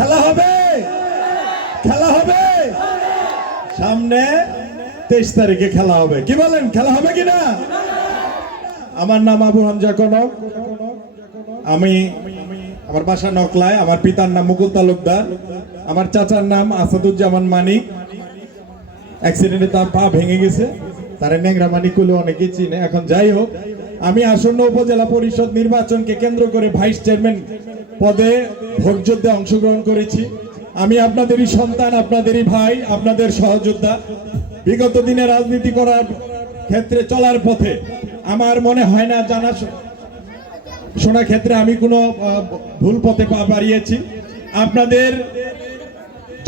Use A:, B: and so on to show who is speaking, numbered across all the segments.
A: খেলা হবে। খেলা হবে। সামনে তেইশ তারিখে খেলা হবে। কি বলেন, খেলা হবে কিনা? আমার নাম আবু হামজা কনক। আমি আমার বাসা নকলায় আমার পিতার নাম মুকুল তালুকদার। আমার চাচার নাম আসাদুজ্জামান মানিক। অ্যাক্সিডেন্টে তার পা ভেঙে গেছে। তার ন্যাংরা মানিক কুলে অনেকেই চিনে। এখন যাই হোক, আমি আসন্ন উপজেলা পরিষদ নির্বাচনকে কেন্দ্র করে ভাইস চেয়ারম্যান পদে ভোটযুদ্ধে অংশগ্রহণ করেছি। আমি আপনাদেরই সন্তান, আপনাদেরই ভাই, আপনাদের সহযোদ্ধা। বিগত দিনে রাজনীতি করার ক্ষেত্রে চলার পথে আমার মনে হয় না জানা শোনা ক্ষেত্রে আমি কোনো ভুল পথে পা বাড়িয়েছি। আপনাদের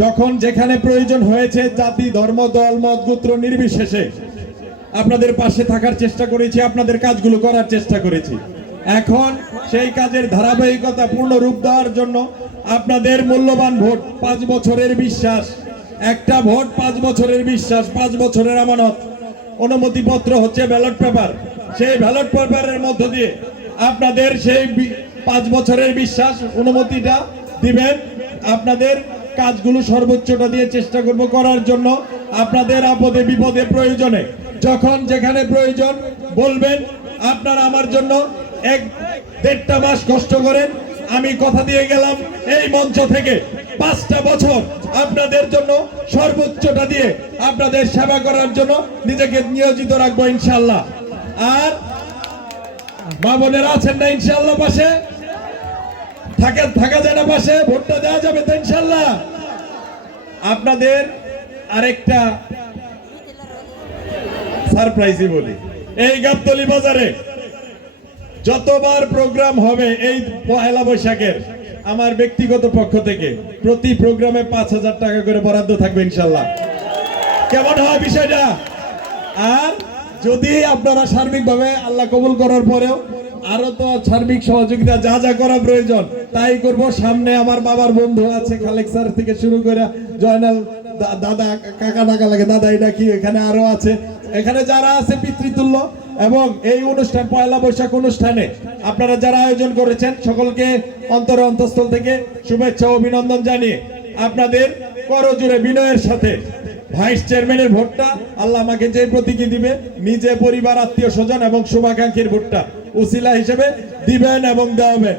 A: যখন যেখানে প্রয়োজন হয়েছে, জাতি, ধর্ম, দল, মত, গোত্র নির্বিশেষে আপনাদের পাশে থাকার চেষ্টা করেছি, আপনাদের কাজগুলো করার চেষ্টা করেছি। এখন সেই কাজের ধারাবাহিকতা পূর্ণ রূপ দেওয়ার জন্য আপনাদের মূল্যবান ভোট, পাঁচ বছরের বিশ্বাস। একটা ভোট, পাঁচ বছরের বিশ্বাস, পাঁচ বছরের আমানত। অনুমতিপত্র হচ্ছে ব্যালট পেপার। সেই ব্যালট পেপারের মধ্য দিয়ে আপনাদের সেই পাঁচ বছরের বিশ্বাস, অনুমতিটা দিবেন। আপনাদের কাজগুলো সর্বোচ্চটা দিয়ে চেষ্টা করব করার জন্য। আপনাদের আপদে বিপদে প্রয়োজনে। যখন যেখানে প্রয়োজন বলবেন, আপনারা আমার জন্য এক দেড়টা মাস কষ্ট করেন, আমি কথা দিয়ে গেলাম, এই মঞ্চ থেকে পাঁচটা বছর আপনাদের জন্য সর্বোচ্চটা দিয়ে আপনাদের সেবা করার জন্য নিজেকে নিয়োজিত রাখব ইনশাল্লাহ। আর মা বোনেরা আছেন না ইনশাল্লাহ পাশে? থাকা থাকা যায় না পাশে? ভোটটা দেওয়া যাবে তো ইনশাল্লাহ। আপনাদের আরেকটা সারপ্রাইজই বলি। এই গাবতলি বাজারে যতবার প্রোগ্রাম হবে এই পহেলা বৈশাখের, আমার ব্যক্তিগত পক্ষ থেকে প্রতি প্রোগ্রামে পাঁচ হাজার টাকা করে বরাদ্দ থাকবে ইনশাল্লাহ। কেমন হয় বিষয়টা? আর যদি আপনারা সার্বিকভাবে আল্লাহ কবুল করার পরেও আরও তো সার্বিক সহযোগিতা যা যা করা প্রয়োজন, তাই করব। সামনে আমার বাবার বন্ধু আছে, খালেক স্যার থেকে শুরু করে জয়নাল দাদা, কাকা টাকা লাগে, দাদা এটা কি এখানে আরও আছে। এখানে যারা আছে পিতৃতুল্য এবং এই অনুষ্ঠান পয়লা বৈশাখ অনুষ্ঠানে আপনারা যারা আয়োজন করেছেন, সকলকে অন্তর অন্তঃস্থল থেকে শুভেচ্ছা অভিনন্দন জানিয়ে আপনাদের করজুড়ে বিনয়ের সাথে ভাইস চেয়ারম্যানের ভোটটা আল্লাহ আমাকে যে প্রতীকী দিবে, নিজে পরিবার, আত্মীয় স্বজন এবং শুভাকাঙ্ক্ষীর ভোটটা উসিলা হিসেবে দিবেন এবং দেওয়াবেন।